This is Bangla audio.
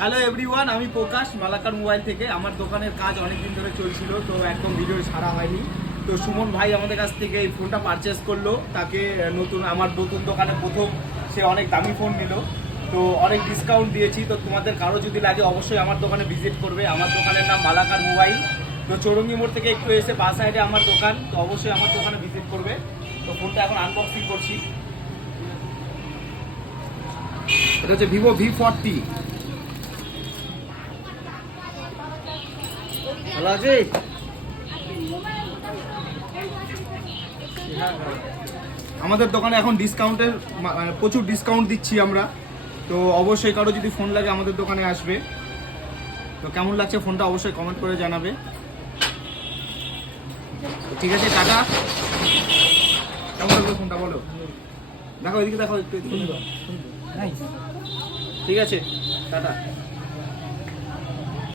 হ্যালো এভরিওয়ান, আমি প্রকাশ মালাকার মোবাইল থেকে। আমার দোকানের কাজ অনেক দিন ধরে চলছিল, তো একদম ভিডিও ছাড়া হয়নি। তো সুমন ভাই আমাদের কাছ থেকে এই ফোনটা পারচেস করলো। তাকে আমার নতুন দোকানে প্রথম সে অনেক দামি ফোন নিল, তো অনেক ডিসকাউন্ট দিয়েছি। তো তোমাদের কারো যদি লাগে অবশ্যই আমার দোকানে ভিজিট করবে। আমার দোকানের নাম মালাকার মোবাইল। তো চৌরঙ্গি মোড় থেকে একটু এসে বাস সাইডে আমার দোকান, তো অবশ্যই আমার দোকানে ভিজিট করবে। তো ফোনটা এখন আনবক্সিং করছি। এটা হচ্ছে ভিভো V40। ভালো আছে? আমাদের দোকানে এখন ডিসকাউন্টের মানে প্রচুর ডিসকাউন্ট দিচ্ছি আমরা। তো অবশ্যই কারো যদি ফোন লাগে আমাদের দোকানে আসবে। তো কেমন লাগছে ফোনটা অবশ্যই কমেন্ট করে জানাবে। ঠিক আছে, টাটা। কেমন লাগবে ফোনটা বলো? দেখো এদিকে, দেখো একটু। ঠিক আছে, টাটা।